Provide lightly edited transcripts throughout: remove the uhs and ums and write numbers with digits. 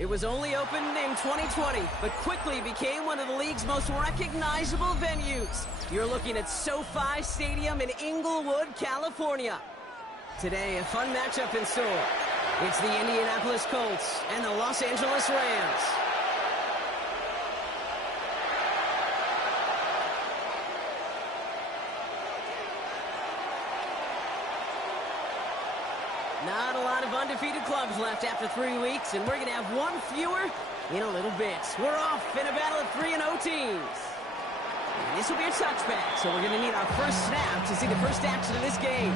It was only opened in 2020, but quickly became one of the league's most recognizable venues. You're looking at SoFi Stadium in Inglewood, California. Today, a fun matchup in store. It's the Indianapolis Colts and the Los Angeles Rams. Not a lot of undefeated clubs left after 3 weeks, and we're going to have one fewer in a little bit. We're off in a battle of 3-0 teams. And this will be a touchback, so we're going to need our first snap to see the first action of this game.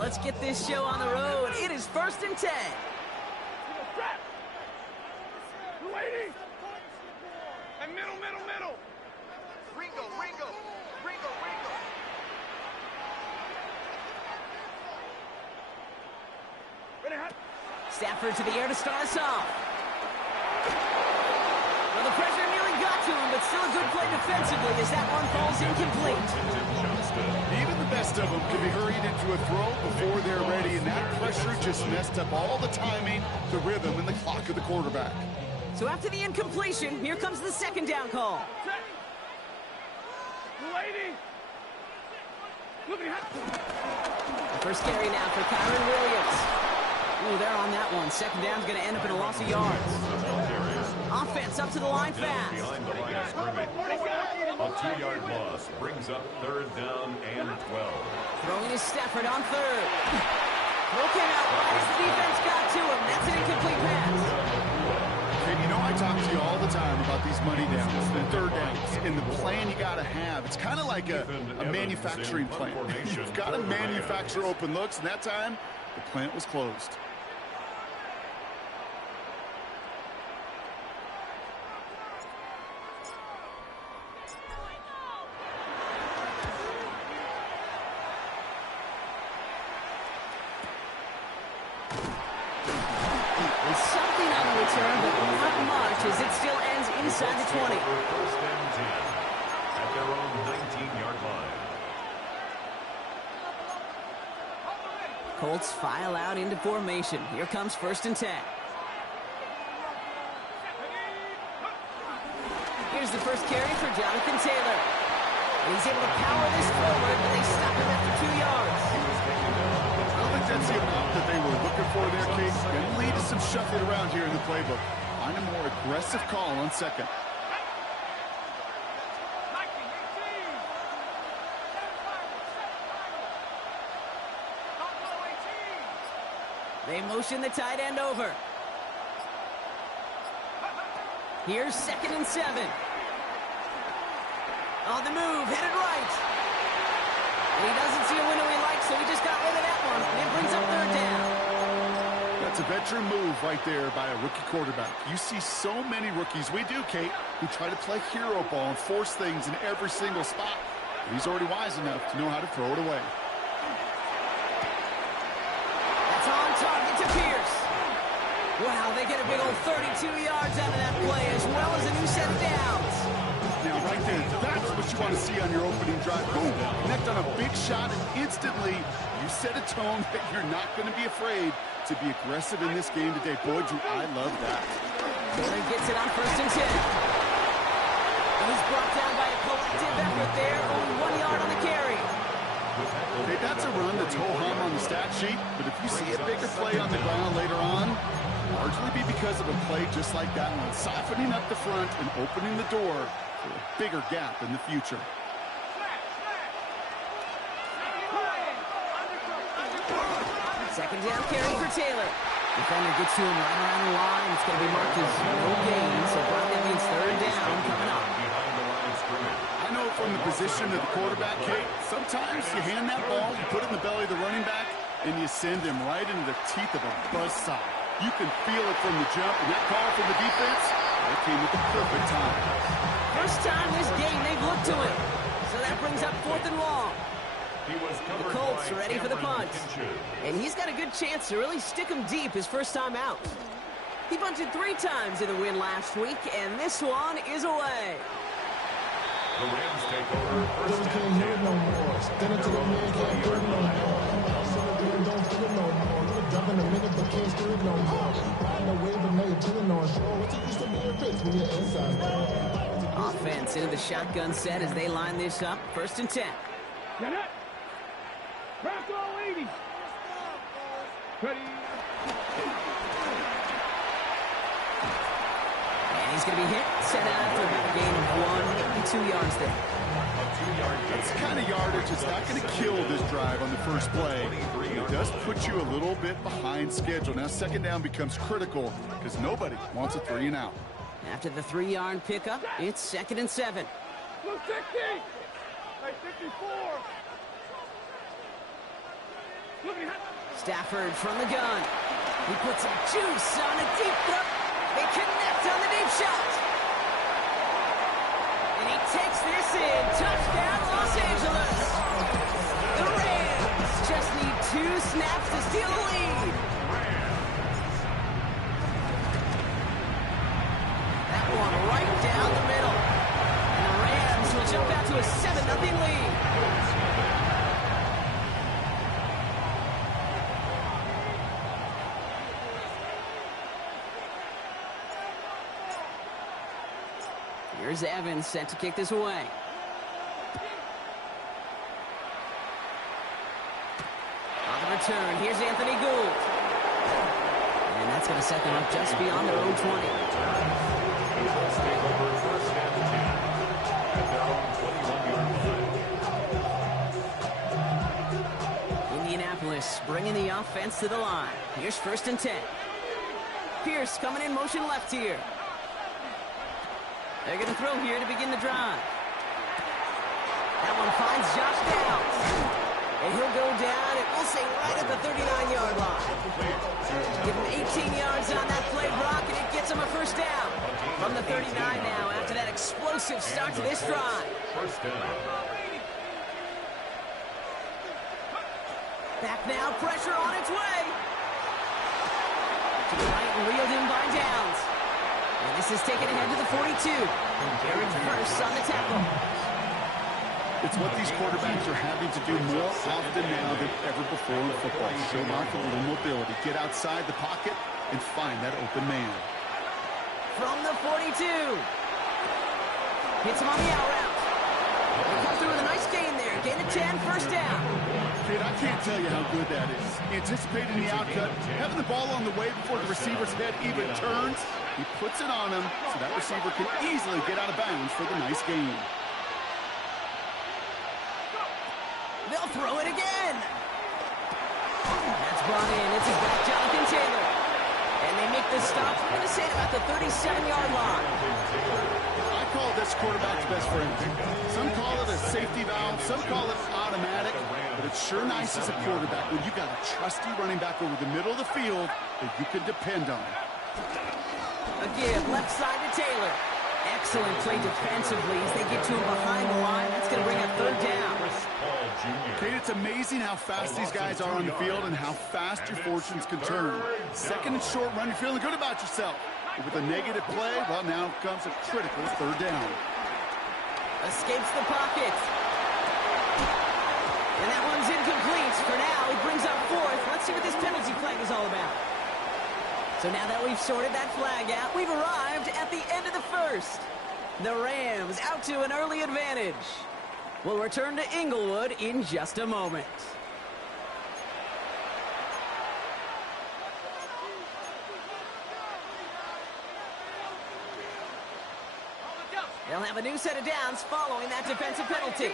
Let's get this show on the road. It is 1st and 10. Waiting. And middle. Ringo. Stafford to the air to start us off. Well, the pressure nearly got to him, but still a good play defensively as that one falls incomplete. Even the best of them can be hurried into a throw before they're ready, and that pressure just messed up all the timing, the rhythm, and the clock of the quarterback. So after the incompletion, here comes the second down call. Waiting. The first carry now for Kyron Williams. Ooh, they're on that one. Second down's going to end up in a loss of yards. Offense up to the line fast. Behind the line of scrimmage. A 2-yard loss brings up 3rd down and 12. Throwing is Stafford on 3rd. Throw came out right as the defense got to him. That's an incomplete pass. Okay, you know I talk to you all the time about these money downs and 3rd downs and the plan you got to have. It's kind of like a manufacturing plant. You've got to manufacture open looks, and that time the plant was closed. As it still ends inside the 20. 1st and 10 at their own 19-yard line. Colts file out into formation. Here comes 1st and 10. Here's the first carry for Jonathan Taylor. And he's able to power this forward, but they stop him after 2 yards. I don't think that's the amount that they were looking for there, Case. Going to lead to some shuffling around here in the playbook. Find a more aggressive call on 2nd. They motion the tight end over. Here's 2nd and 7. On the move, headed right. And he doesn't see a window he likes, so he just got rid of that one. And it brings up 3rd down. That's a veteran move right there by a rookie quarterback. You see so many rookies, we do, Kate, who try to play hero ball and force things in every single spot. But he's already wise enough to know how to throw it away. That's on target to Pierce. Wow, they get a big old 32 yards out of that play, as well as a new set of downs. Now, right there, that's what you want to see on your opening drive. Boom, connect on a big shot, and instantly you set a tone that you're not going to be afraid to be aggressive in this game today. Boy, do I love that. Taylor gets it on 1st and 10. And he's brought down by a collective effort there, only 1 yard on the carry. Okay, that's a run that's ho-hum on the stat sheet, but if you see a bigger play on the ground later on, largely be because of a play just like that one, softening up the front and opening the door for a bigger gap in the future. Second down carry for Taylor. Defender gets to him right around the line. It's going to be marked as no gain, so probably means 3rd down coming up. I know from the position of the quarterback, Kate, sometimes you hand that ball, you put it in the belly of the running back, and you send him right into the teeth of a buzzsaw. You can feel it from the jump, and that call from the defense, that came at the perfect time. First time this game they've looked to him. So that brings up 4th and long. The Colts ready for the punt. And he's got a good chance to really stick him deep his first time out. He bunted 3 times in the win last week, and this one is away. The Rams take over first and 10. No more. Stand until the man can't do it no more. Don't feel it no more. Drop in a minute, but can't steal it no more. Riding the wave, but now you're chilling on shore. What's it used to be a fix when you're inside? Offense into the shotgun set as they line this up. First and 10. Get it. Crack all 80. Ready. And he's going to be hit, set out for about a gain of 1, 2 yards there. That's the kind of yardage that's not going to kill this drive on the first play. It does put you a little bit behind schedule. Now second down becomes critical because nobody wants a 3 and out. After the 3-yard pickup, it's second and 7. Blue 60. Hey, 54. Stafford from the gun. He puts some juice on a deep throw. They connect on the deep shot. And he takes this in. Touchdown, Los Angeles. The Rams just need 2 snaps to steal the lead. That one right down the middle. And the Rams will jump out to a 7-0 lead. Here's Evans set to kick this away. On the return, here's Anthony Gould. And that's going to set them up just beyond their own 20. Eagles take over first and 10 at their own 21-yard line. Indianapolis bringing the offense to the line. Here's first and 10. Pierce coming in motion left here. They're going to throw here to begin the drive. That one finds Josh Downs. And he'll go down, and we'll say right at the 39-yard line. Give him 18 yards on that play, Brock, and it gets him a first down. From the 39 now after that explosive start to this drive. First down. Back now, pressure on its way. To the right and reeled in by Downs. And this is taken ahead to the 42. And Jared Verse on the tackle. It's what these quarterbacks are having to do more often now than ever before in football. Show off a little mobility. Get outside the pocket and find that open man. From the 42. Hits him on the out route. They come through with a nice gain there. Gain of 10, first down. Kid, I can't tell you how good that is. Anticipating the outcut, having the ball on the way before the receiver's head even turns. He puts it on him so that receiver can easily get out of bounds for the nice gain. They'll throw it again. That's brought in. It's his back, Jonathan Taylor. And they make the stop. We're going to say about the 37-yard line. I call this quarterback's best friend. Some call it a safety valve. Some call it automatic. But it's sure nice as a quarterback when you got a trusty running back over the middle of the field that you can depend on. A give left side to Taylor. Excellent play defensively as they get to him behind the line. That's going to bring up third down. Kate, it's amazing how fast these guys are on the field and how fast your fortunes can turn. Second and short run, you're feeling good about yourself. But with a negative play, well, now comes a critical third down. Escapes the pocket. And that one's incomplete. For now, he brings up fourth. Let's see what this penalty flag is all about. So now that we've sorted that flag out, we've arrived at the end of the first. The Rams out to an early advantage. We'll return to Inglewood in just a moment. They'll have a new set of downs following that defensive penalty.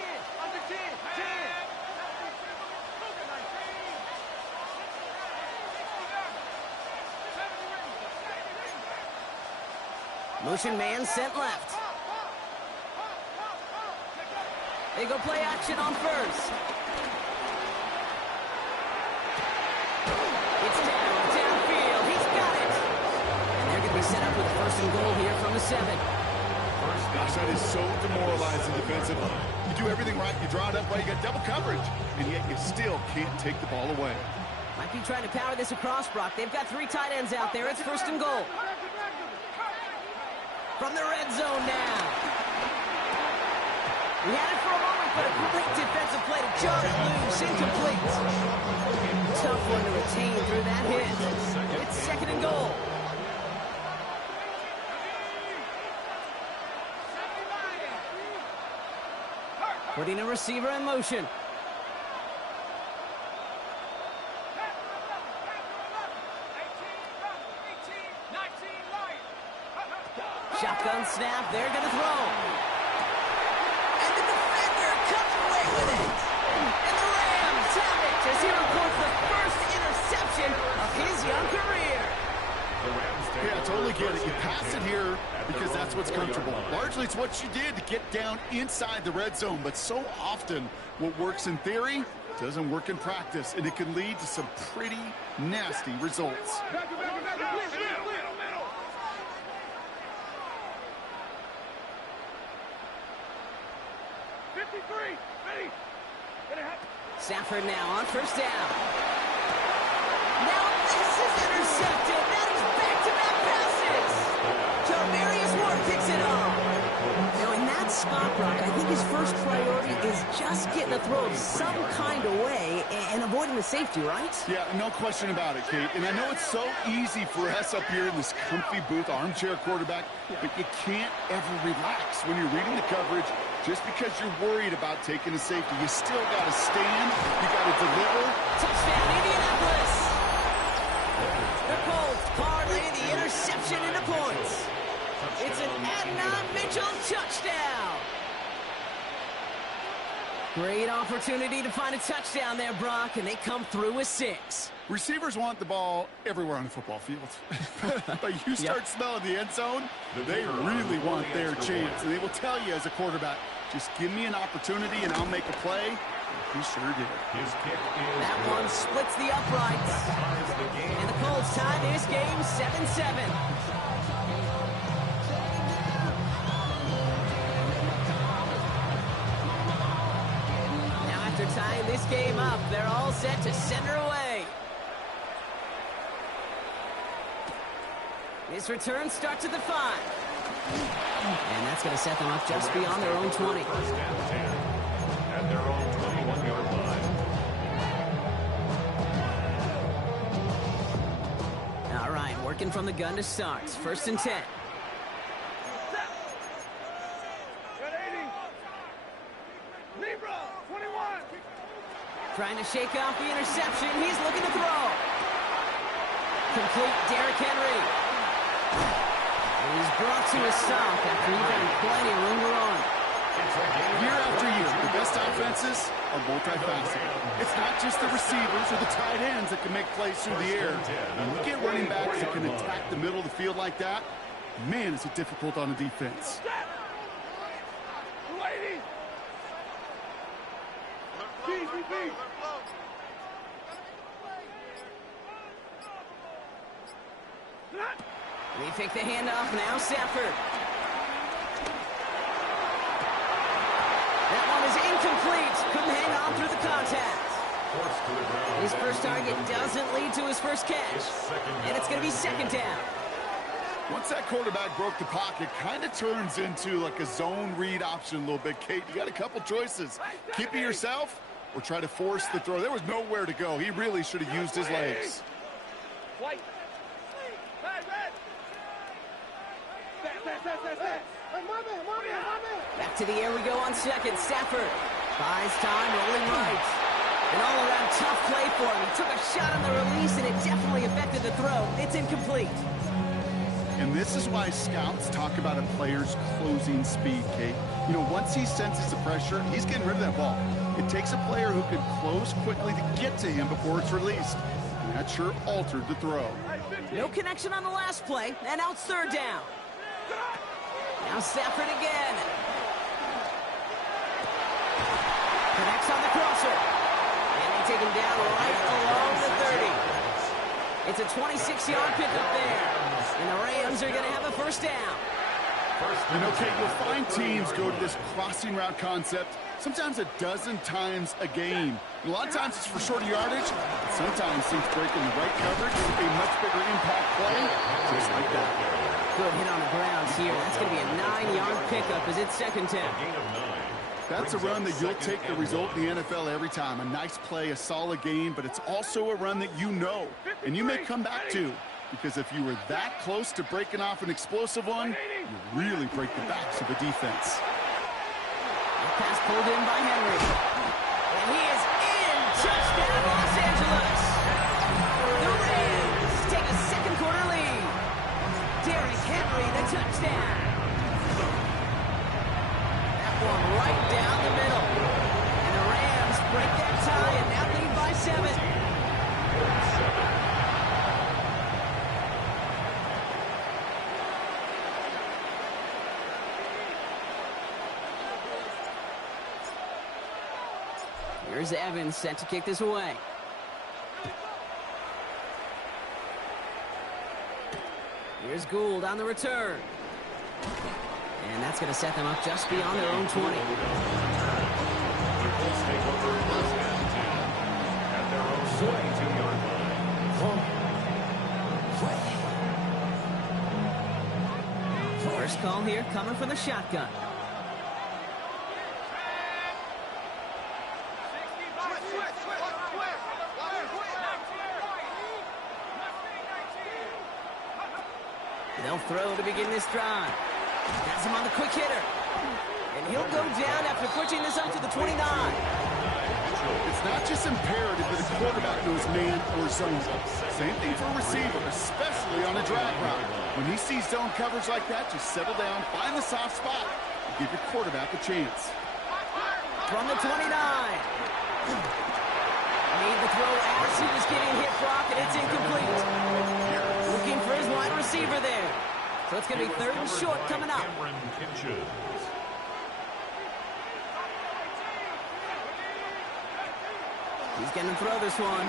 Motion man sent left. They go play action on first. It's downfield. He's got it. And they're going to be set up with a first and goal here from the 7. Gosh, that is so demoralizing defensively. You do everything right, you draw it up right, you got double coverage, and yet you still can't take the ball away. Might be trying to power this across, Brock. They've got 3 tight ends out there. It's 1st and goal. From the red zone now. We had it for a moment, but a great defensive play to jar it loose. Incomplete. Tough one to retain through that hit. It's 2nd and goal. Putting a receiver in motion. Shotgun snap, they're going to throw. And the defender comes away with it. And the Rams have it as he reports the first interception of his young career. Yeah, I totally get it. You pass it here because that's what's comfortable. Largely, it's what you did to get down inside the red zone. But so often, what works in theory doesn't work in practice, and it can lead to some pretty nasty results. Stafford now on 1st down. Now this is intercepted. That is back-to-back passes. Javarius Ward picks it up. Now in that spot, Brock, I think his first priority is just getting a throw of some kind of way and avoiding the safety, right? Yeah, no question about it, Kate. And I know it's so easy for us up here in this comfy booth, armchair quarterback, but you can't ever relax when you're reading the coverage. Just because you're worried about taking a safety, you still got to stand, you got to deliver. Touchdown, Indianapolis. The Colts parlay the interception into points. It's an Adnan Mitchell touchdown. Great opportunity to find a touchdown there, Brock, and they come through with 6. Receivers want the ball everywhere on the football field. But you start smelling the end zone, they really want their chance. And they will tell you as a quarterback, just give me an opportunity and I'll make a play. He sure did. His kick is that one splits the uprights. And the Colts tie this game 7-7. After tying this game up, they're all set to center away. This return starts at the 5. And that's going to set them up just beyond their own 20. First and 10 at their own 21-yard line. All right, working from the gun to start. 1st and 10. Trying to shake off the interception. He's looking to throw. Complete Derrick Henry. And he's brought to a stop after he's had plenty of room to run. Year after year, the best offenses are multifaceted. It's not just the receivers or the tight ends that can make plays through the air. When you get running backs that can attack the middle of the field like that, man, is it difficult on the defense. They take the handoff now, Stafford. That one is incomplete. Couldn't hang on through the contact. His first target doesn't lead to his first catch. And it's going to be 2nd down. Once that quarterback broke the pocket, kind of turns into like a zone read option a little bit, Kate. You got a couple choices. Keep it yourself or try to force the throw. There was nowhere to go. He really should have used his legs. Back to the air we go on 2nd. Stafford buys time, rolling right. An all-around tough play for him. He took a shot on the release, and it definitely affected the throw. It's incomplete. And this is why scouts talk about a player's closing speed, Kate. You know, once he senses the pressure, he's getting rid of that ball. It takes a player who can close quickly to get to him before it's released. And that sure altered the throw. No connection on the last play, and now it's 3rd down. Now Stafford again. Connects on the crosser. And they take him down right along the 30. It's a 26-yard pickup there. And the Rams are going to have a 1st down. And okay, you'll find teams go to this crossing route concept sometimes a dozen times a game. And a lot of times it's for shorter yardage. But sometimes things breaking the right coverage, a much bigger impact play, just like that. Good hit on the grounds here. That's going to be a 9-yard pickup as it's second 10. That's a run that you'll take the result in the NFL every time. A nice play, a solid game, but it's also a run that you know and you may come back to. Because if you were that close to breaking off an explosive one, you really break the backs of the defense. Pass pulled in by Henry. And he is in. Touchdown, Los Angeles. The Rams take a second quarter lead. Derrick Henry, the touchdown. That one right down the middle. And the Rams break that tie and now lead by 7. Here's Evans set to kick this away. Here's Gould on the return. And that's going to set them up just beyond their own 20. At their own 22-yard line. First call here coming from the shotgun. They'll throw to begin this drive. Has him on the quick hitter. And he'll go down after pushing this up to the 29. It's not just imperative that a quarterback knows man or zone. Same thing for a receiver, especially on a drag route. When he sees zone coverage like that, just settle down, find the soft spot, and give your quarterback a chance. From the 29. Made the throw as he was getting hit, Brock, and it's incomplete. Looking for his wide receiver there. So it's going to be third and short coming up. He's going to throw this one.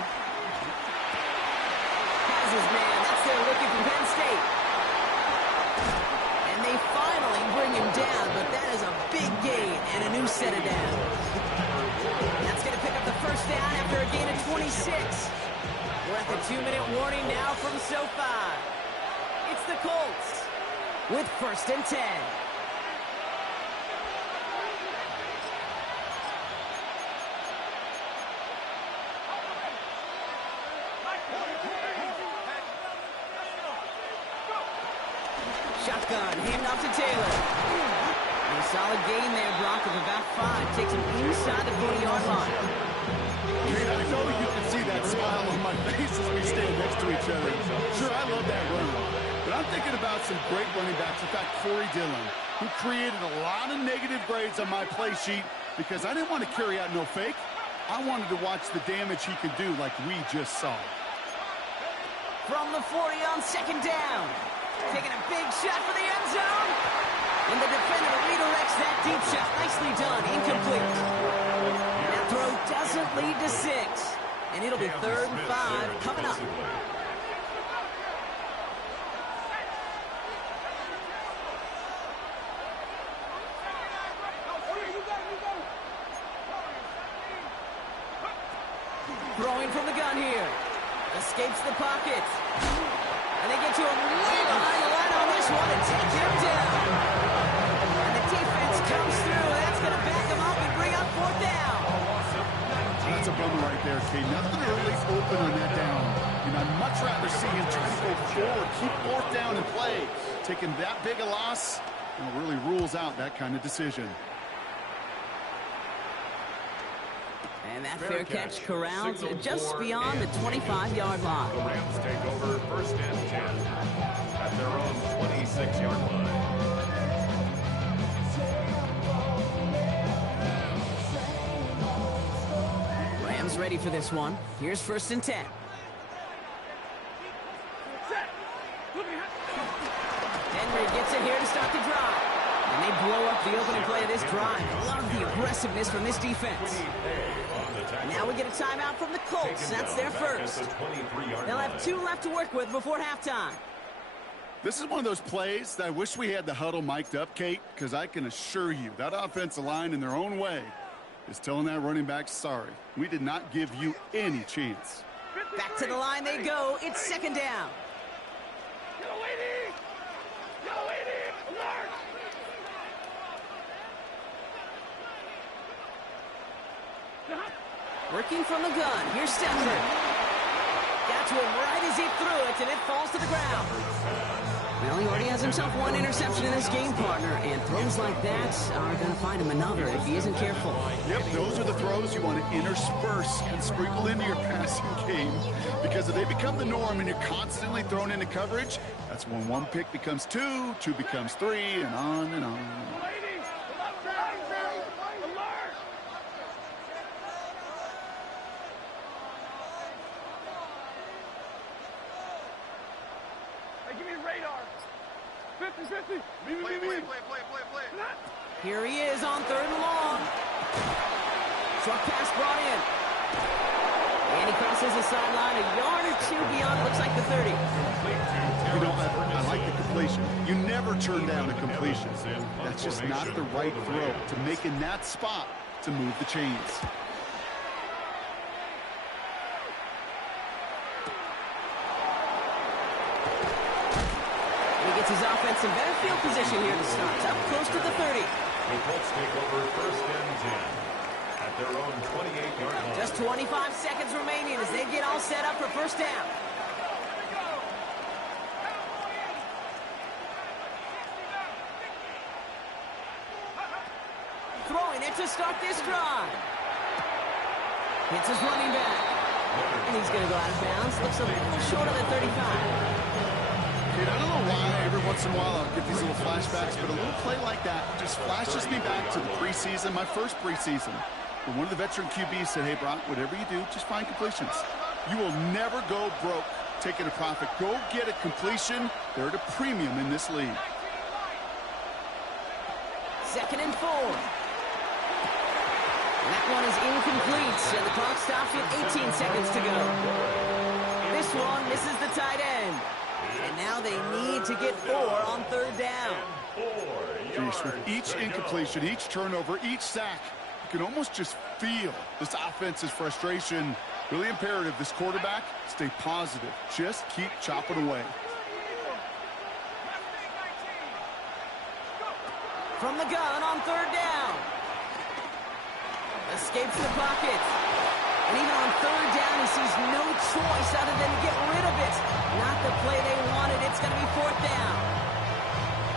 Has his man. That's their rookie from Penn State. And they finally bring him down, but that is a big gain and a new set of down. That's going to pick up the first down after a gain of 26. We're at the 2-minute warning now from SoFi. It's the Colts with first and 10. Shotgun, hand off to Taylor. And a solid gain there, Brock, of about 5. Takes him inside the 40-yard line. I know you can see that smile on my face as we stand next to each other. Sure, I love that run. But I'm thinking about some great running backs. In fact, Corey Dillon, who created a lot of negative grades on my play sheet because I didn't want to carry out no fake. I wanted to watch the damage he could do like we just saw. From the 40 on second down. Taking a big shot for the end zone. And the defender redirects that deep shot. Nicely done. Incomplete. That throw doesn't lead to 6. And it'll be third and 5 coming up. Throwing from the gun here. Escapes the pocket. And they get to him way behind the line on this one and take him down. And the defense comes through. That's going to back him up and bring up fourth down. That's a bummer right there, Kate. Nothing really open on that down. And I'd much rather see him try to go forward, keep fourth down and play. Taking that big a loss, really rules out that kind of decision. And that fair catch corralled just beyond the 25-yard line. The Rams take over first and 10 at their own 26-yard line. Rams ready for this one. Here's first and 10. Henry gets it here to start the drive. And they blow up the opening play of this drive. Love the aggressiveness from this defense. Now we get a timeout from the Colts. That's their first. They'll have 2 left to work with before halftime. This is one of those plays that I wish we had the huddle mic'd up, Kate, because I can assure you that offensive line in their own way is telling that running back, sorry, we did not give you any chance. Back to the line they go. It's second down. Working from the gun. Here's Stepford. Got to him right as he threw it, and it falls to the ground. Well, he already has himself one interception in his game, partner, and throws like that are going to find him another if he isn't careful. Yep, those are the throws you want to intersperse and sprinkle into your passing game, because if they become the norm and you're constantly thrown into coverage, that's when one pick becomes two, two becomes three, and on and on. Here he is on third and long. Truck pass brought in. And he crosses the sideline a yard or two beyond, it looks like the 30. You know, I like the completion. You never turn down a completion. That's just not the right throw to make in that spot to move the chains. His offense in better field position here to start. Up close to the 30. The Colts take over first and 10 at their own 28-yard line. Just 25 seconds remaining as they get all set up for first down. Throwing it to start this drive. Hits his running back. And he's going to go out of bounds. Looks a little short of the 35. Dude, I don't know why every once in a while I'll get these little flashbacks, but a little play like that just flashes me back to the preseason, my first preseason. When one of the veteran QBs said, hey, Brock, whatever you do, just find completions. You will never go broke taking a profit. Go get a completion. They're at a premium in this league. 2nd and 4. And that one is incomplete, and the clock stops with 18 seconds to go. This one misses the tight end. And now they need to get 4 on third down. Jeez, with each incompletion, each turnover, each sack, you can almost just feel this offense's frustration. Really imperative, this quarterback, stay positive. Just keep chopping away. From the gun on third down. Escapes the pocket. And even on third down, he sees no choice other than to get rid of it. Not the play they wanted. It's going to be 4th down.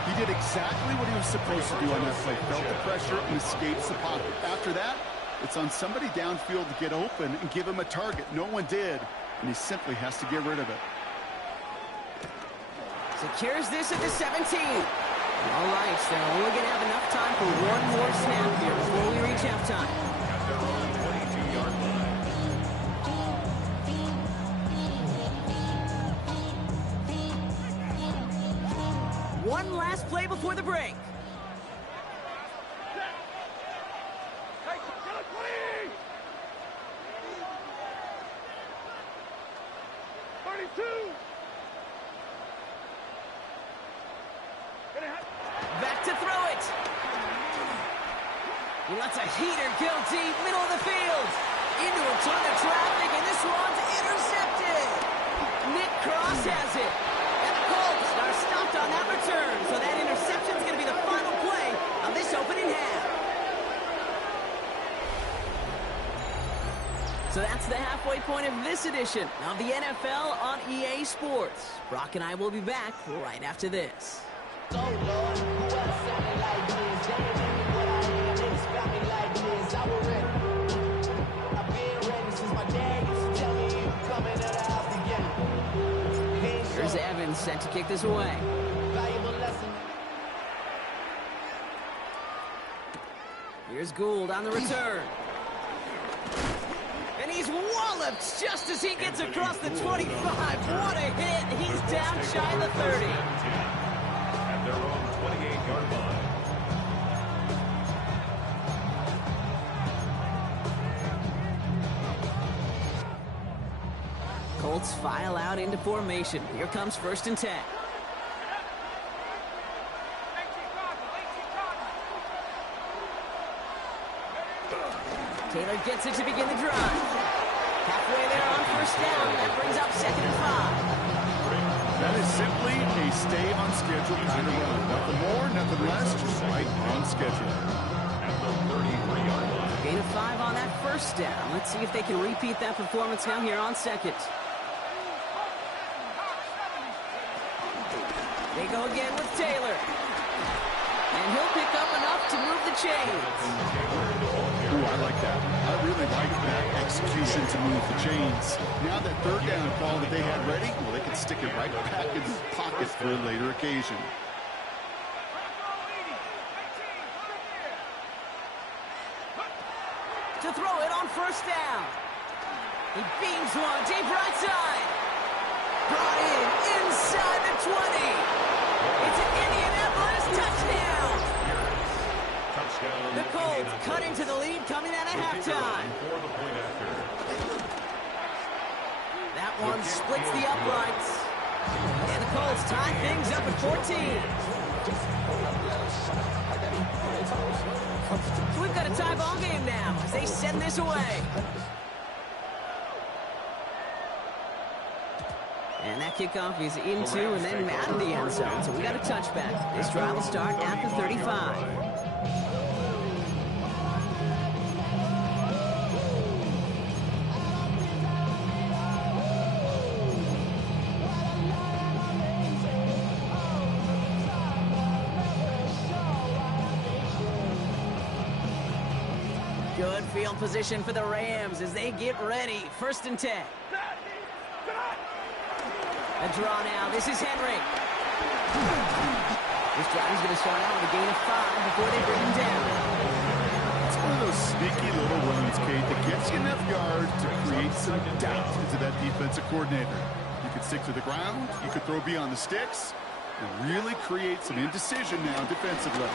He did exactly what he was supposed to do on that play. Felt the pressure and escapes the pocket. After that, it's on somebody downfield to get open and give him a target. No one did, and he simply has to get rid of it. Secures this at the 17. All right, so they're only going to have enough time for one more snap here before we reach halftime. At their own 22-yard line. One last play before the break. Hey, 32. Back to throw it. He lets a heater go deep, middle of the field. Into a ton of traffic, and this one's intercepted. Nick Cross has it. And the Colts are stopped on that return. So that interception's going to be the final play of this opening half. So that's the halfway point of this edition of the NFL on EA Sports. Brock and I will be back right after this. So Lord, who else sounded like this? They ain't even what I am, they just found me like this. I was ready. I've been ready since my dad used to tell me you coming to the house again. Here's Evans set to kick this away. Valuable lesson. Here's Gould on the return. And he's walloped just as he gets across the 25. What a hit. He's down shy of the 30. At their own 28-yard line. Colts file out into formation. Here comes 1st and 10. Taylor gets it to begin the drive. Halfway there on first down. That brings up 2nd and 5. That is simply a stay on schedule kind of run. Nothing more, nothing less, just right on schedule. At the 33-yard line. Gain of 5 on that first down. Let's see if they can repeat that performance now here on second. They go again with Taylor. And he'll pick up enough to move the chains. Ooh, I like that. I really like that execution to move the chains. Now that third down call that they had ready, well, they can stick it right back in the pocket for a later occasion. To throw it on first down. He beams one deep right side. Brought in inside the 20. It's an Indianapolis touchdown. The Colts cut into the lead coming out of halftime. That one splits the uprights. And the Colts tie things up at 14. So we've got a tie ball game now as they send this away. And that kickoff is into and then out of the end zone. So we got a touchback. This drive will start at the 35. Good field position for the Rams as they get ready. 1st and 10. A draw now. This is Henry. This drive is going to start out with a gain of 5 before they bring him down. It's one of those sneaky little runs, Kate, that gets you enough yards to create some doubt into that defensive coordinator. You could stick to the ground. You could throw beyond the sticks. And really create some indecision now defensively.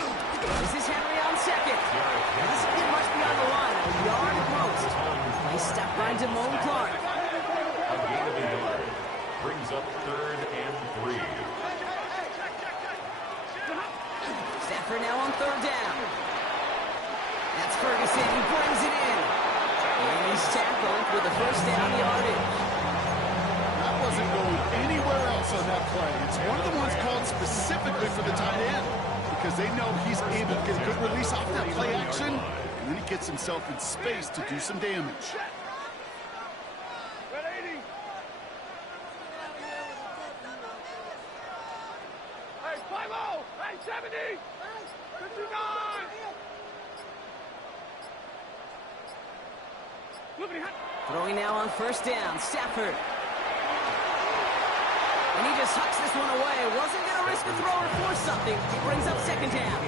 This is Henry on second. This kid must be on the line, a yard at most. Nice step by Damone Clark. A gain of a yard. Brings up 3rd and 3. Stafford now on 3rd down. That's Ferguson. He brings it in. And he's tackled with the first down yardage. That wasn't going anywhere else on that play. It's one of the ones called specifically for the tight end because they know he's able to get a good release off that play action, and then he gets himself in space to do some damage. Red 80. Hey, 5-0. Hey, 70. 59. Look at him. Throwing now on 1st down. Stafford. And he just hucks this one away. Wasn't going to risk a throw or force something. He brings up 2nd down.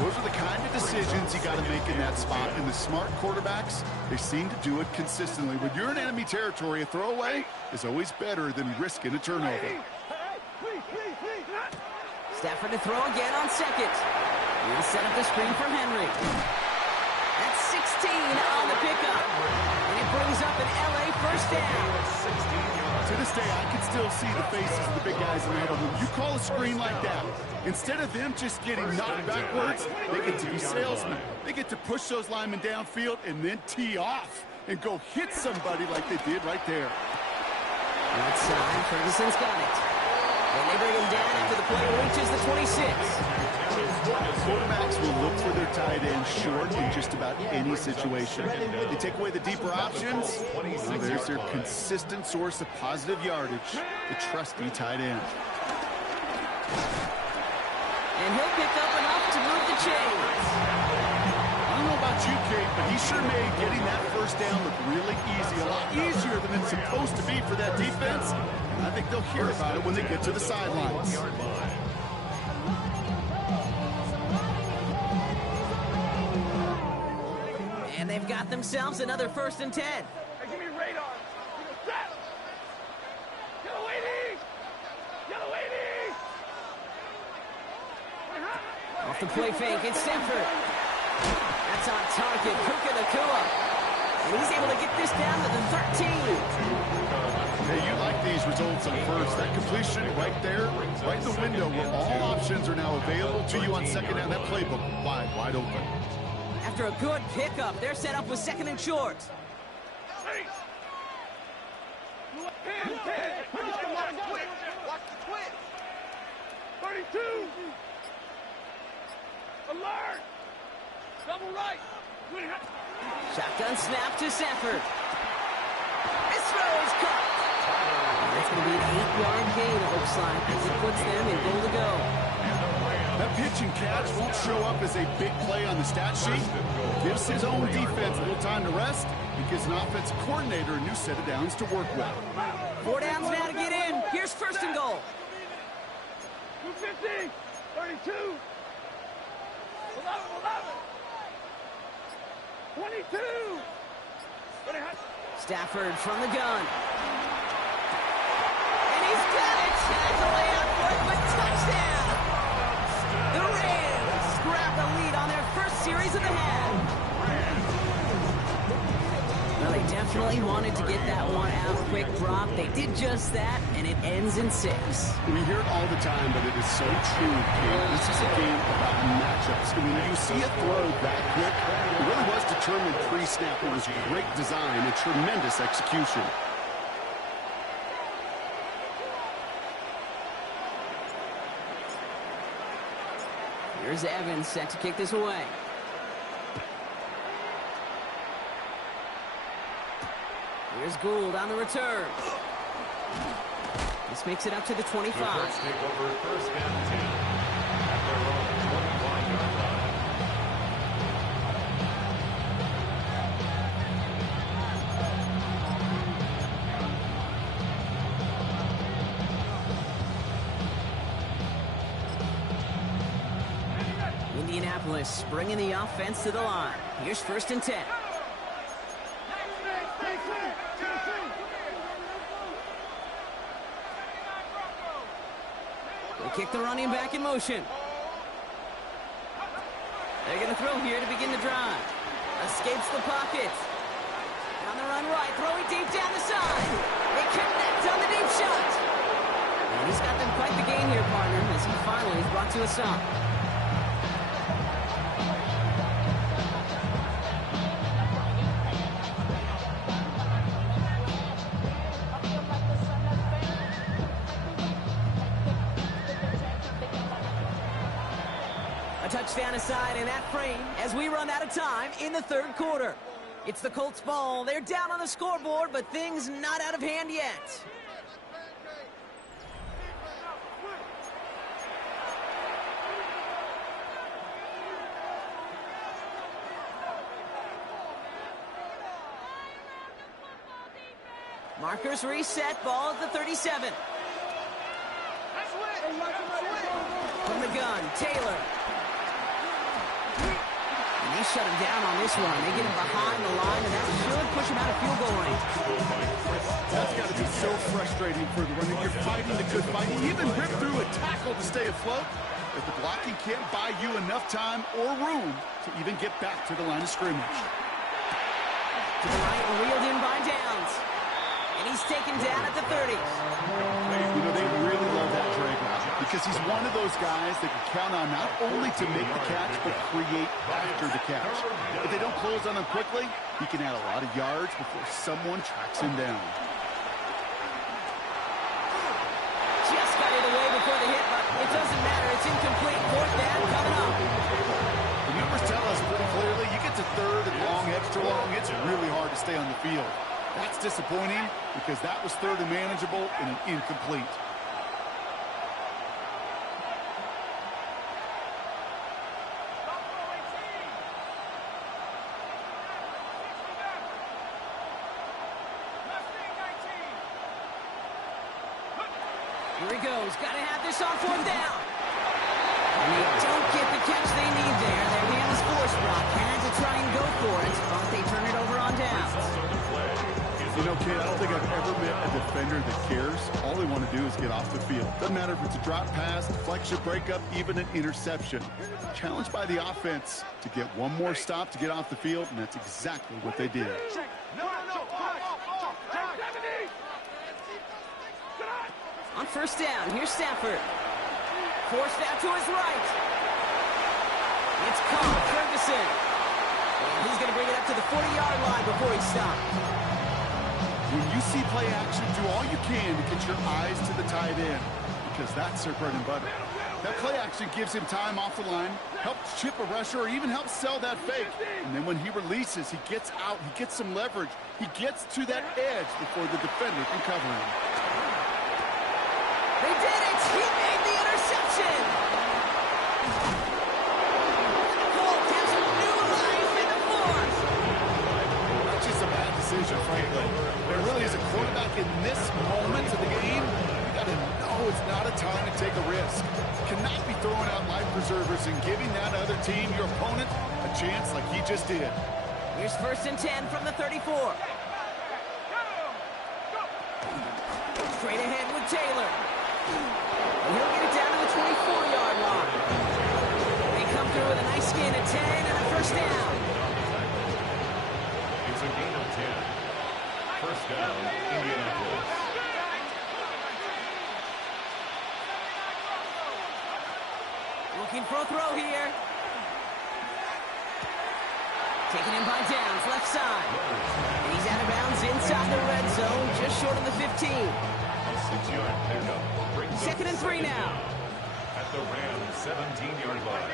Those are the kind of decisions you got to make in that spot. And the smart quarterbacks, they seem to do it consistently. When you're in enemy territory, a throwaway is always better than risking a turnover. Stafford to throw again on 2nd. He'll set up the screen for Henry. That's 16 on the pickup. And it brings up an LA 1st down. To this day, I can still see the faces of the big guys in the middle. When you call a screen like that, instead of them just getting knocked backwards, they get to be salesmen. They get to push those linemen downfield and then tee off and go hit somebody like they did right there. Outside, Ferguson's got it. And they bring him down after the play reaches the 26. Quarterbacks will look for their tight end short in just about any situation. They take away the deeper options. Well, there's their consistent source of positive yardage, the trusty tight end. And he'll pick up enough to move the chains. I don't know about you, Kate, but he sure made getting that 1st down look really easy, a lot easier than it's supposed to be for that defense. And I think they'll hear about it when they get to the sidelines. And they've got themselves another 1st and 10. Hey, give me radar. Set. Yellow 80. Yellow 80. Off the play fake, it's Stafford. That's on target, Puka Nacua. And he's able to get this down to the 13. Hey, you like these results on 1st. That completion right there, right in the window where all options are now available to you on 2nd down. That playbook wide open. After a good pickup, they're set up with second and short. Hey! Pin! Watch the twitch! 32! Alert! Double right! Shotgun snap to Sanford. This throw is caught. That's going to be an 8-yard gain, it looks like, as it puts them in goal to go. That pitch and catch won't show up as a big play on the stat sheet. Gives his own defense a little time to rest and gives an offensive coordinator a new set of downs to work with. 4 downs now to get in. Here's first and goal. 250! 32! 11! 22! Stafford from the gun. And he's got it. Has a layup for it, but touchdown. The Rams grab the lead on their first series of the half. Well, they definitely wanted to get that one out. Quick drop. They did just that, and it ends in 6. We hear it all the time, but it is so true, kid. This is a game about matchups. I mean, you see a throw that quick. It really was determined pre-snap. It was great design and tremendous execution. Here's Evans set to kick this away. Here's Gould on the return. This makes it up to the 25. The Colts take over first and 10 at their own 21-yard line. Indianapolis bringing the offense to the line. Here's first and 10. They kick the running back in motion. They're going to throw here to begin the drive. Escapes the pocket. On the run right, throwing deep down the side. They connect on the deep shot. And he's got them quite the gain here, partner, as he finally is brought to a stop. Touchdown aside in that frame as we run out of time in the third quarter. It's the Colts ball. They're down on the scoreboard, but things not out of hand yet. Markers reset, ball at the 37. From the gun, Taylor. They shut him down on this one. They get him behind the line, and that should push him out of field goal range. That's got to be so frustrating for the runner. You're fighting the good fight. You even rip through a tackle to stay afloat, but the blocking can't buy you enough time or room to even get back to the line of scrimmage. To the right, reeled in by Downs. And he's taken down at the 30. You know, they really love that drag route because he's one of those guys that can count on not only to make the catch, but create after the catch. If they don't close on him quickly, he can add a lot of yards before someone tracks him down. Just got it away before the hit, but it doesn't matter. It's incomplete. Fourth down coming up. The numbers tell us pretty clearly, you get to third and long, extra long, it's really hard to stay on the field. That's disappointing because that was third and manageable and an incomplete. Here he goes. Got to have this on fourth down. And they don't get the catch they need there. Their hand is forced. Brock had to try and go for it, but they turn it over on downs. You know, kid, I don't think I've ever met a defender that cares. All they want to do is get off the field. Doesn't matter if it's a drop pass, deflection, breakup, even an interception. Challenged by the offense to get one more stop to get off the field, and that's exactly what they did. On first down, here's Stafford. Forced out to his right. It's caught. Ferguson. And he's going to bring it up to the 40-yard line before he stops. When you see play action, do all you can to get your eyes to the tight end, because that's their bread and butter. That play action gives him time off the line, helps chip a rusher, or even helps sell that fake. And then when he releases, he gets out, he gets some leverage. He gets to that edge before the defender can cover him. They did it! He made the interception! Colt has a new life in the fourth! That's just a bad decision, frankly. There really is a quarterback in this moment of the game. You got to know it's not a time to take a risk. You cannot be throwing out life preservers and giving that other team, your opponent, a chance like he just did. Here's 1st and 10 from the 34. Straight ahead with Taylor. And he'll get it down to the 24-yard line. They come through with a nice gain of 10 and a first down. It's a gain of 10. First down, Indianapolis. Looking for a throw here. Taken in by Downs, left side. And he's out of bounds inside the red zone, just short of the 15. A 6-yard pickup brings up 2nd and 3 now. at the Rams' 17-yard line.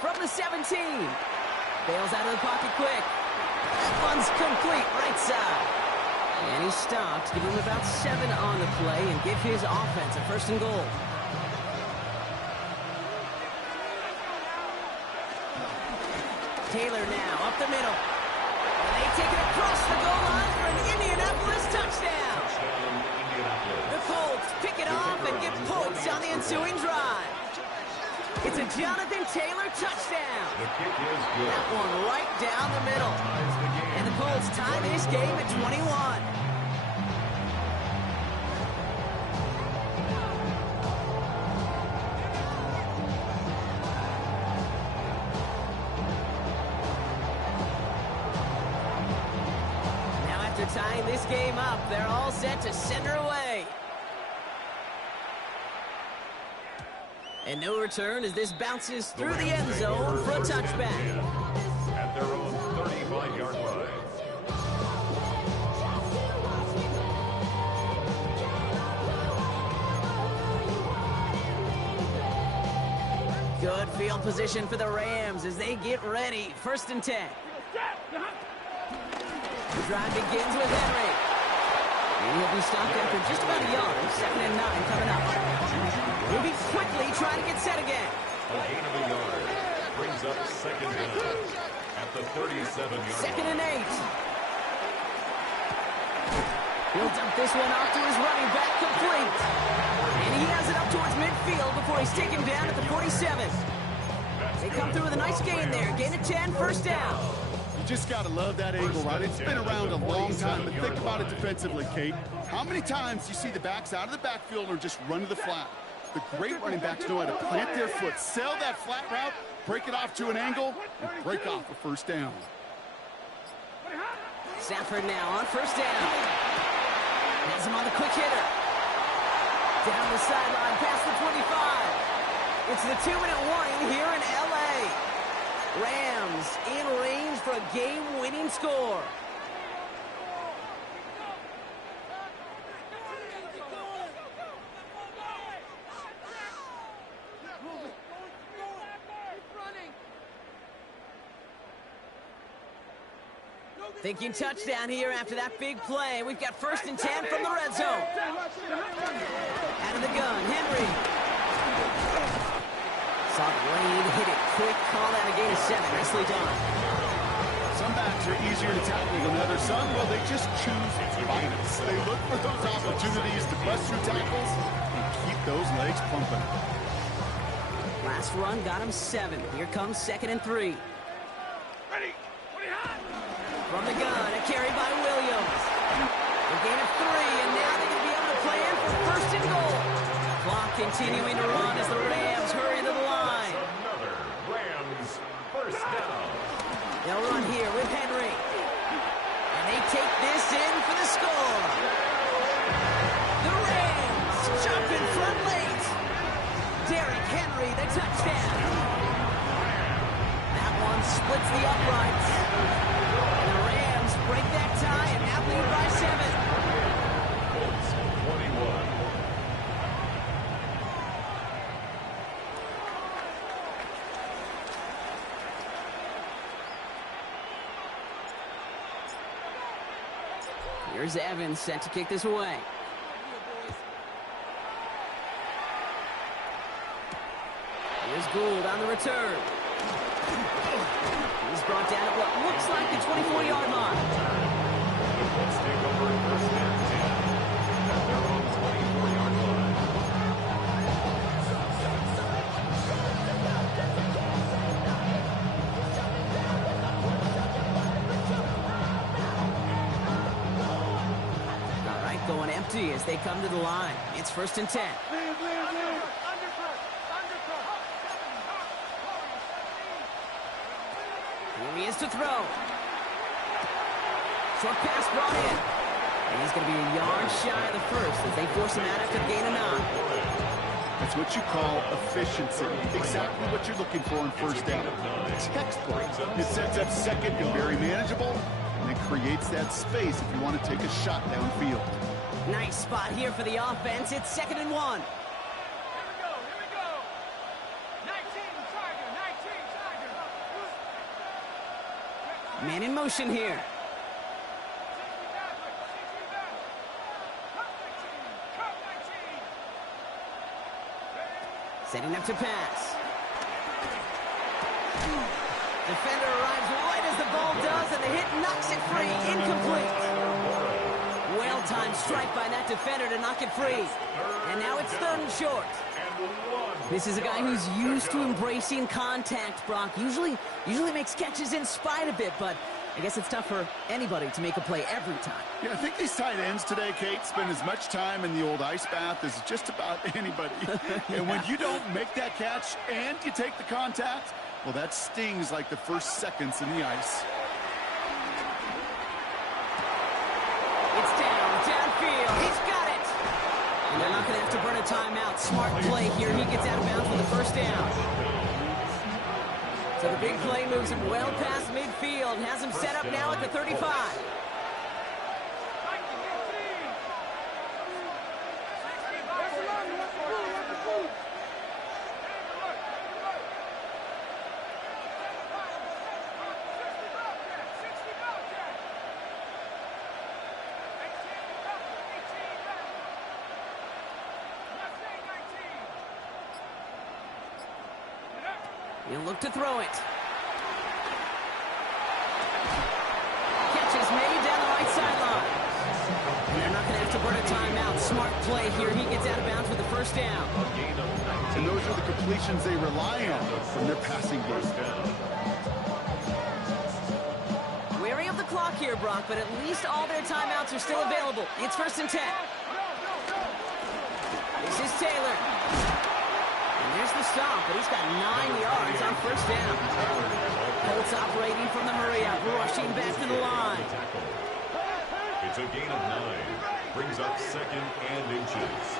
From the 17. Bails out of the pocket quick. That one's complete, right side. And he stopped, give him about 7 on the play, and give his offense a 1st and goal. Taylor now, up the middle. And they take it across the goal line for an Indianapolis touchdown. Touchdown, Indianapolis. The Colts pick it off and get points on the ensuing drive. It's a Jonathan Taylor touchdown. The kick is good. That one right down the middle. Ties the game. And the Colts tie this game at 21. Now after tying this game up, they're all set to send her away. And no return as this bounces through the end zone for a touchback. At their own 35-yard line. Good field position for the Rams as they get ready. 1st and 10. The drive begins with Henry. And he'll be stopped after just about a yard. 2nd and 9 coming up. He'll be quickly trying to get set again. A gain of a yard brings up 2nd down at the 37-yard 2nd line. and 8. He'll dump this one off to his running back, complete. And he has it up towards midfield before he's taken down at the 47. They come through with a nice gain there. Gain of 10, 1st down. You just got to love that angle, right? It's been around a long time, but think about it defensively, Kate. How many times you see the backs out of the backfield or just run to the flat? The great running backs know how to plant their foot, sell that flat route, break it off to an angle, and break off a 1st down. Stafford now on 1st down. Has him on the quick hitter. Down the sideline past the 25. It's the 2-minute warning here in L.A. Rams in range for a game-winning score. Thinking touchdown here after that big play. We've got 1st and 10 from the red zone. Out of the gun, Henry. Saw Wade hit it quick. Call out a gain of 7. Nicely done. Some backs are easier to tackle than others. Some, well, they just choose violence. They look for those opportunities to bust through tackles and keep those legs pumping. Last run got him 7. Here comes 2nd and 3. From the gun, a carry by Williams. A gain of 3, and now they're going to be able to play in for 1st and goal. Clock continuing to run as the Rams hurry to the line. Another Rams 1st down. They'll run here with Henry. And they take this in for the score. The Rams jump in front late. Derrick Henry, the touchdown. That one's splits the uprights. And the Rams break that tie and now lead by 7. Colts 21. Here's Evans set to kick this away. Here's Gould on the return. He's brought down at what looks like the 24-yard line. The Colts take over first and 10 at their own 24-yard line. All right, going empty as they come to the line. It's first and 10. Here he is to throw. Short pass brought in. And he's going to be a yard shy of the first as they force him out after the gain of 9. That's what you call efficiency. Exactly what you're looking for in first down. Textbook. It sets up second and very manageable, and it creates that space if you want to take a shot downfield. Nice spot here for the offense. It's 2nd and 1. Here we go. 19 Tiger. Man in motion here. Setting up to pass. Defender arrives right as the ball does, and the hit knocks it free. Incomplete. Well-timed strike by that defender to knock it free. And now it's 3rd and short. This is a guy who's used to embracing contact, Brock. Usually makes catches in spite of it, but I guess it's tough for anybody to make a play every time. Yeah, I think these tight ends today, Kate, spend as much time in the old ice bath as just about anybody. And when you don't make that catch and you take the contact, well, that stings like the first seconds in the ice. It's downfield. He's got it. And they're not going to have to burn a timeout. Smart play here. He gets out of bounds for the first down. So the big play moves him well past midfield. Has him set up now at the 35. He'll look to throw it. Catch is made down the right sideline. And they're not going to have to burn a timeout. Smart play here. He gets out of bounds for the first down. And those are the completions they rely on from their passing game. Wary of the clock here, Brock, but at least all their timeouts are still available. It's 1st and 10. This is Taylor. There's the stop, but he's got 9 yards on first down. Colts operating from the hurry-up, rushing back to the line. It's a gain of 9. Brings up 2nd and inches.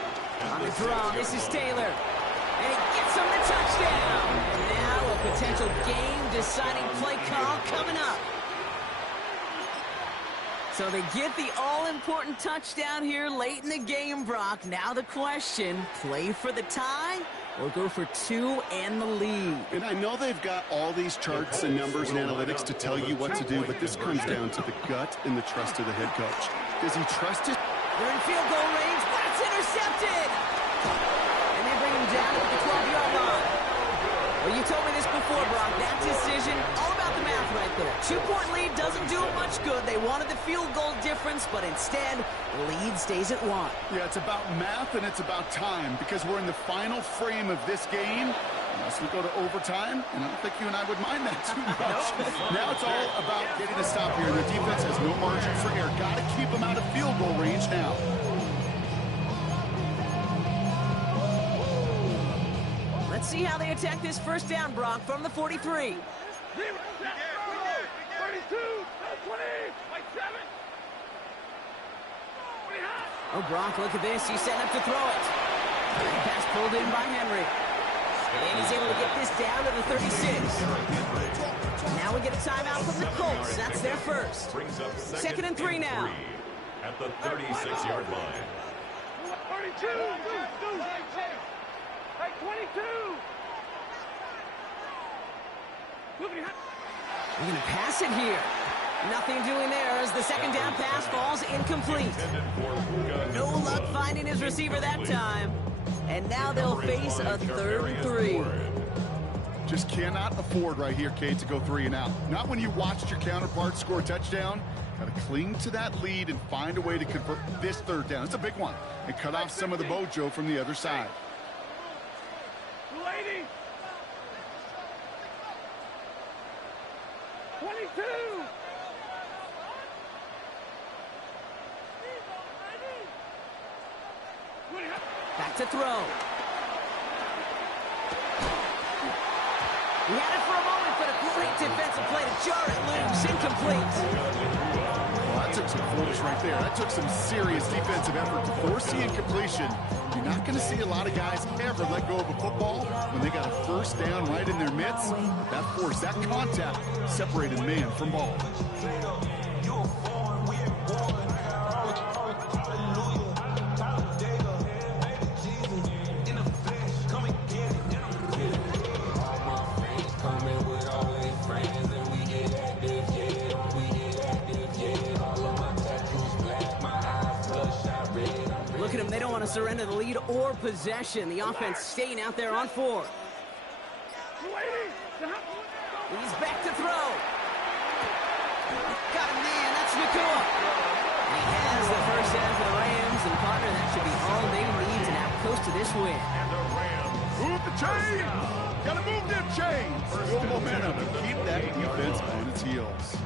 On the draw, this is Taylor. And he gets him the touchdown. And now a potential game-deciding play call coming up. So they get the all-important touchdown here late in the game, Brock. Now the question, play for the tie or go for 2 and the lead? And I know they've got all these charts and numbers and analytics to tell you what to do, but this comes down to the gut and the trust of the head coach. Does he trust it? They're in field goal range, but it's intercepted! And they bring him down at the 12-yard line. Well, you told me this before, Brock. That decision, all about the math right there. 2-point lead doesn't do it much good. They wanted the field goal difference, but instead, the lead stays at 1. Yeah, it's about math and it's about time because we're in the final frame of this game. Unless we go to overtime, and I don't think you and I would mind that too much. Now it's all about getting a stop here, and the defense has no margin for error. Got to keep them out of field goal range now. Let's see how they attack this first down, Brock, from the 43. 32, 20, like 7. Oh, Brock, look at this. He's setting up to throw it. Pass pulled in by Henry. And he's able to get this down to the 36. Now we get a timeout from the Colts. That's their first. Brings up Second and 3 now. At the 36-yard line. 32! Hey, 22! We're going to pass it here. Nothing doing there as the second down pass falls incomplete. No luck finding his receiver that time. And now they'll face a 3rd and 3. Just cannot afford right here, Kate, to go 3 and out. Not when you watched your counterpart score a touchdown. Got to cling to that lead and find a way to convert this 3rd down. It's a big one. And cut off some of the mojo from the other side. 280! 22! Back to throw. He had it for a moment, but a great defensive play to jar it loose. Incomplete. Well, that took some force right there. That took some serious defensive effort to force the incompletion. You're not going to see a lot of guys ever let go of a football when they got a 1st down right in their midst. That force, that contact, separated man from ball. Look at them. They don't want to surrender the lead or possession. The offense staying out there on 4. He's back to throw. Got him, man. That's Nakua. He has the first down for the Rams, and partner, that should be all they need to now coast to this win. And the Rams Move the chains! Gotta move them chains! Build momentum and keep that defense on its heels.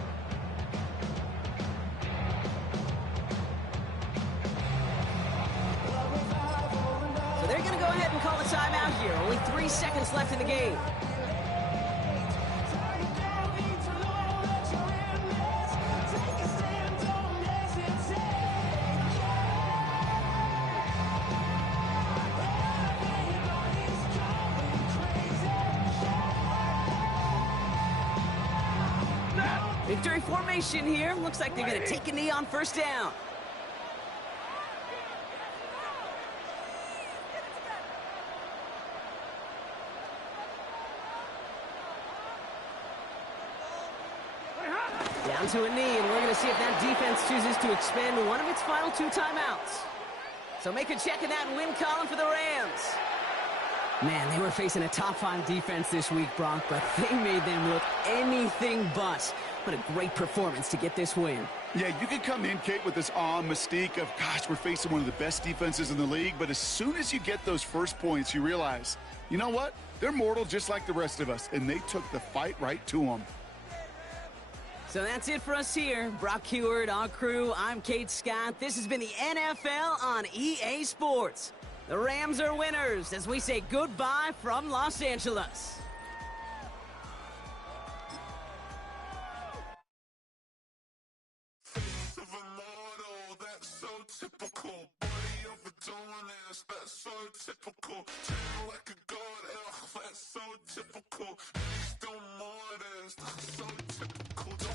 So they're going to go ahead and call a timeout here. Only 3 seconds left in the game. Victory formation here. Looks like they're going to take a knee on 1st down. Down to a knee, and we're going to see if that defense chooses to expend one of its final 2 timeouts. So make a check in that win column for the Rams. Man, they were facing a top 5 defense this week, Brock, but they made them look anything but. What a great performance to get this win. Yeah, you can come in, Kate, with this awe and mystique of, gosh, we're facing one of the best defenses in the league, but as soon as you get those first points, you realize, you know what? They're mortal just like the rest of us, and they took the fight right to them. So that's it for us here. Brock Heward, our crew, I'm Kate Scott. This has been the NFL on EA Sports. The Rams are winners as we say goodbye from Los Angeles. Typical, body overdoing that's so typical. Treat like a god, that's so typical. Still more, that's so typical.